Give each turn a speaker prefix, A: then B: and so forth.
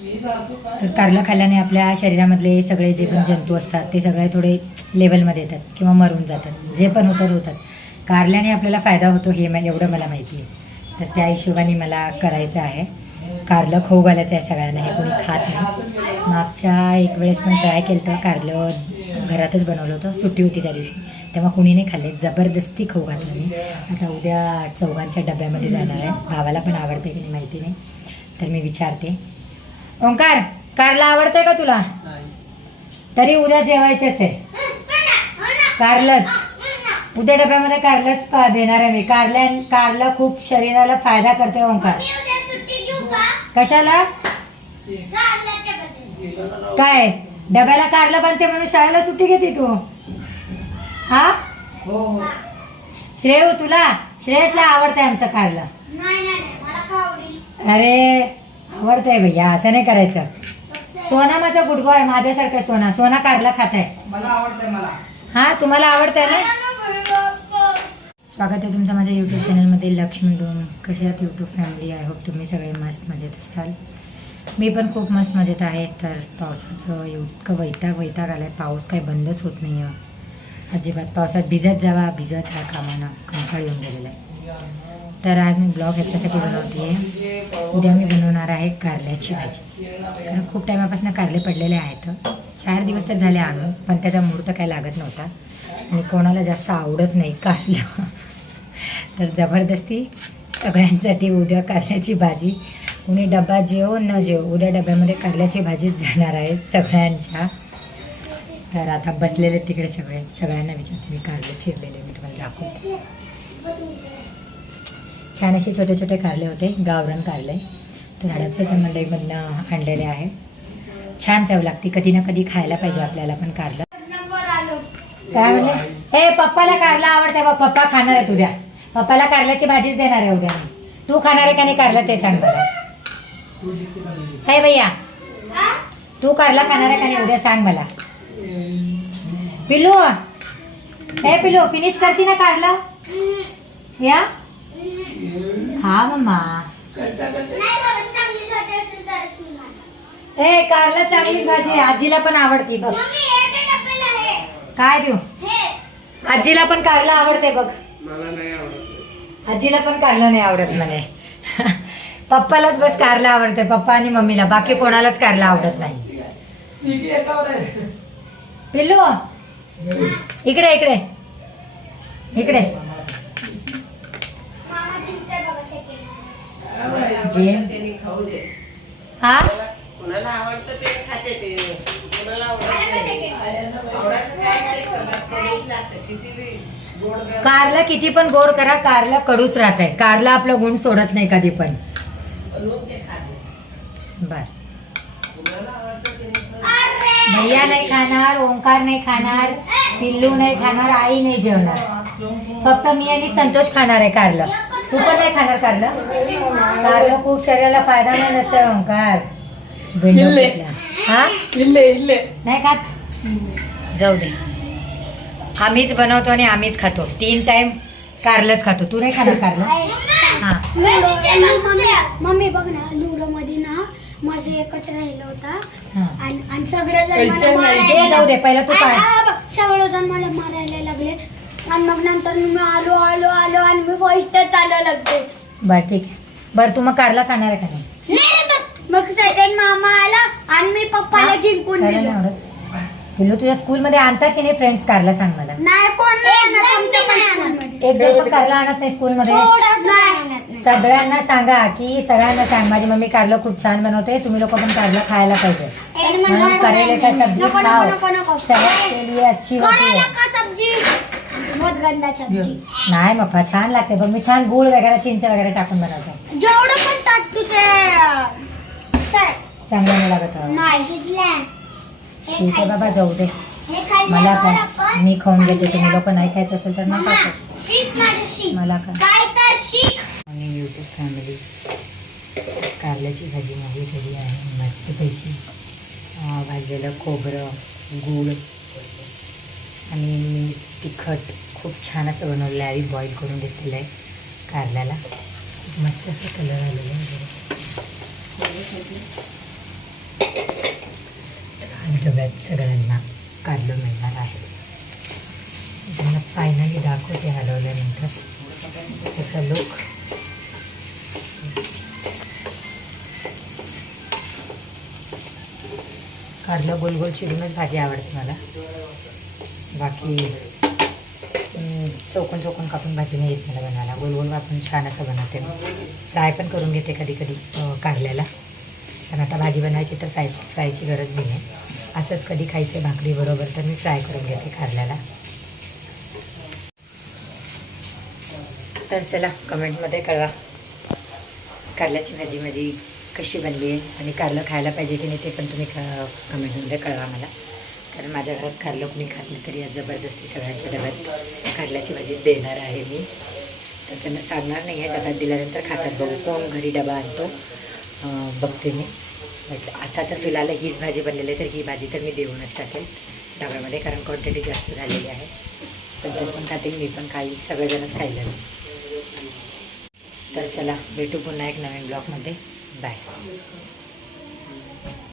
A: तर कारलं खाल्ल्याने आपल्या शरीरामधले सगळे जे पण जंतू असतात ते सगळे थोडे लेवलमध्ये येतात किंवा मरून जातात जे पण होतात होतात. कारल्याने आपल्याला फायदा होतो हे एवढं मला माहिती आहे. तर त्या हिशोबाने मला करायचं आहे. कारलं खाऊ घालायचं आहे सगळ्यांना हे कोणी खात नाही. मागच्या एक वेळेस पण ट्राय केलं तर कारलं घरातच बनवलं होतं सुट्टी होती त्या दिवशी. तेव्हा कुणी नाही खाल्ले जबरदस्ती खाऊ घातलं मी. आता उद्या चौघांच्या डब्यामध्ये जाणार आहे. भावाला पण आवडते की नाही माहिती नाही. तर मी विचारते. ओंकार कारला आवडतंय का तुला? तरी उद्या जेवायचंच आहे. कारलंच. उद्या डब्यामध्ये कारलंच का देणार आहे मी? कारल्या कारला खूप शरीराला फायदा करते ओंकार. कशाला? काय? डब्याला कारला बांधते म्हणून शाळेला सुट्टी घेते तू? हा? श्रेय तुला? श्रेयसला आवडतंय आमचं कारला. अरे आवडतंय भैया असं नाही करायचं. सोना माझा गुडबॉय आहे माझ्यासारखं सोना. सोना कारला खात आहे
B: मला आवडतंय मला.
A: हा तुम्हाला आवडतंय ना? स्वागत आहे तुमचं माझ्या यूट्यूब चॅनलमध्ये लक्ष्मी डोम. कशी आहात यूट्यूब फॅमिली आय होप तुम्ही सगळे मस्त मजेत असाल. मी पण खूप मस्त मजेत आहे. तर पावसाचं इतकं वैताग वैताग आलाय. पाऊस काही बंदच होत नाही आहे अजिबात पावसात भिजत जावा भिजत ह्या कामानं. कंटाळ येऊन गेलेला आहे. तर आज मी ब्लॉग ह्याच्यासाठी बनवते. उद्या मी बनवणार आहे कारल्याची भाजी. कारण खूप टायमापासून कारले पडलेले आहेत. चार दिवस तर झाले आणून पण त्याचा मुहूर्त काही लागत नव्हता. आणि कोणाला जास्त आवडत नाही कारलं. तर जबरदस्ती सगळ्यांसाठी उद्या कारल्याची भाजी. कुणी डबा जेव न जेव उद्या डब्यामध्ये कारल्याची भाजीच जाणार आहे सगळ्यांच्या. तर आता बसलेले तिकडे सगळे. सगळ्यांना विचारते मी कारले चिरलेले मी तुम्हाला दाखवते. छान असे छोटे छोटे कारले होते गावरण कारले. तर हडपसाच्या मंडईमधनं आणलेले आहे. छान चव लागते कधी ना कधी खायला पाहिजे आपल्याला पण कारलं. काय म्हणले? हे पप्पाला कारला आवडते बघ पप्पा खाणार आहे उद्या. पप्पाला कारल्याची भाजीच देणार आहे उद्या. तू खाणार आहे का नाही कारला ते सांग मला. हे भैया तू कारला खाणार आहे का नाही उद्या सांग मला. पिल्लू हे पिल्लू फिनिश करती ना कारला? या? खा मम्मा ए कारला चांगली भाजी आजीला पण आवडती बघ. काय देऊ? आजीला पण कारला आवडते बघ. आजीला पण कारला नाही आवडत म्हणे. पप्पालाच बस कारला आवडते पप्पा आणि मम्मीला. बाकी कोणालाच कारला आवडत नाही. पिल्लू इकडे इकडे. इकडे. घे.
B: खाऊ दे.
A: हा?
B: कोणाला आवडतं ते खाते ते. कोणाला आवडत नाही. आवडायचं काय नाही, कदाच कडूच लागतं. किती बी गोड ग-
A: कारला किती पण गोड करा कारला कडूच राहत आहे कारला आपलं गुण सोडत नाही कधी पण. बर. भैया नाही खाणार ओंकार नाही खाणार पिल्लू नाही खाणार आई नाही जेवणार. फक्त मी आणि संतोष खाणार आहे कारलं. तू पण नाही खाणार कारलं कारलं खूप शरीराला फायदा नाही नसतं ओंकार.
C: इल्ले.
A: कुठला. हा?
C: इल्ले इल्ले
A: नाही खात? जाऊ दे. आम्हीच बनवतो आणि आम्हीच खातो. तीन टाइम कारलंच खातो. तू नाही खाणार कारलं? हा.
D: मम्मी बघ ना लुडो मध्ये ना माझं एकच राहिलं होता.
A: हा.
D: आणि आणि सगळे जण
C: पैसे
D: मला
C: नाही.
A: जाऊ दे पहिला तू काय
D: हा बघ, सगळे जण मला मारायला लागले. आणि मग नंतर मी आलो आलो आलो आणि मी फर्स्ट आलो लगेच
A: बर ठीक आहे. बरं तू मग कारला खाणार आहे का नाही?
D: मग सेकंड मामा आला आणि मी पप्पाला जिंकून
A: नाही
D: दिलं.
A: आवडत. पिल्लू तुझ्या स्कूलमध्ये आणतात की नाही फ्रेंड्स कारला सांग मला?
D: नाही कोण नाही आणत आमच्या पण स्कूलमध्ये.
A: एक जण पण कारला आणत नाही स्कूलमध्ये
D: थोडंसं नाही आणत नाही.
A: सगळ्यांना सांगा की सगळ्यांना सांग. माझी मम्मी कारलं खूप छान बनवते. तुम्ही लोक पण कारलं खायला पाहिजे. म्हणून
D: नको,
A: करेले का
D: नको,
A: सब्जी
D: नको,
A: खाओ.
D: नको, नको.
A: सेहत के लिए अच्छी होती.
D: करेला का सब्जी?
A: नाही मप्पा छान लागते. पण मी छान गुळ वगैरे चिंच वगैरे टाकून बनवतो.
D: जेवढं पण टाक तू सर.
A: चांगलं नाही लागत
D: नाही
A: ठीक आहे बाबा जाऊ दे.
D: हे
A: मला
D: खाल्ल्यावर
A: काय मी खाऊन घेते. तुम्ही लोक नाही खायचं असेल तर
D: माझं शिक.
A: मला काय
D: काय तर शिक.
A: आणि यूट्यूब फॅमिली कारल्याची भाजी माझी घरी आहे. मस्तपैकी अं, भाजलेलं खोबरं गूळ आणि मी तिखट खूप छान असं बनवलेलं आहे. आधी बॉईल करून घेतलेलं आहे कारल्याला. खूप मस्त असं कलर आलेला आहे. आज डब्यात सगळ्यांना कारलं मिळणार आहे. त्यांना फायनली दाखवते हलवल्यानंतर. त्याचा लुक कारलं गोल गोल चिरूनच भाजी आवडते मला. बाकी चौकोन चौकोन कापून भाजी नाही येत मला बनायला. गोल गोल कापून छान असं बनवते फ्राय पण करून घेते कधी कधी कारल्याला. पण आता भाजी बनवायची तर फ्राय फ्रायची गरज नाही. आहे असंच कधी खायचं भाकरी बरोबर तर मी फ्राय करून घेते कारल्याला. तर चला कमेंटमध्ये कळवा. कारल्याची भाजी माझी कशी बनली आहे आणि कारलं खायला पाहिजे की नाही ते पण तुम्ही क कमेंटमध्ये कळवा मला. कारण माझ्या घरात कारलं कुणी खात नाही तरी आज जबरदस्ती सगळ्यांच्या डब्यात कारल्याची भाजी देणार आहे मी. तर त्यांना सांगणार नाही आहे डब्यात दिल्यानंतर खातात. बघू कोण घरी डबा आणतो. बघते मी. बट आता तर फिलहाल हीच भाजी बनलेली आहे तर ही भाजी तर मी देऊनच टाकेल डब्यामध्ये कारण क्वांटिटी जास्त झालेली आहे. संतोष पण खाते मी पण काही सगळेजणच खायला तर चला भेटू पुन्हा एक नवीन ब्लॉगमध्ये बाय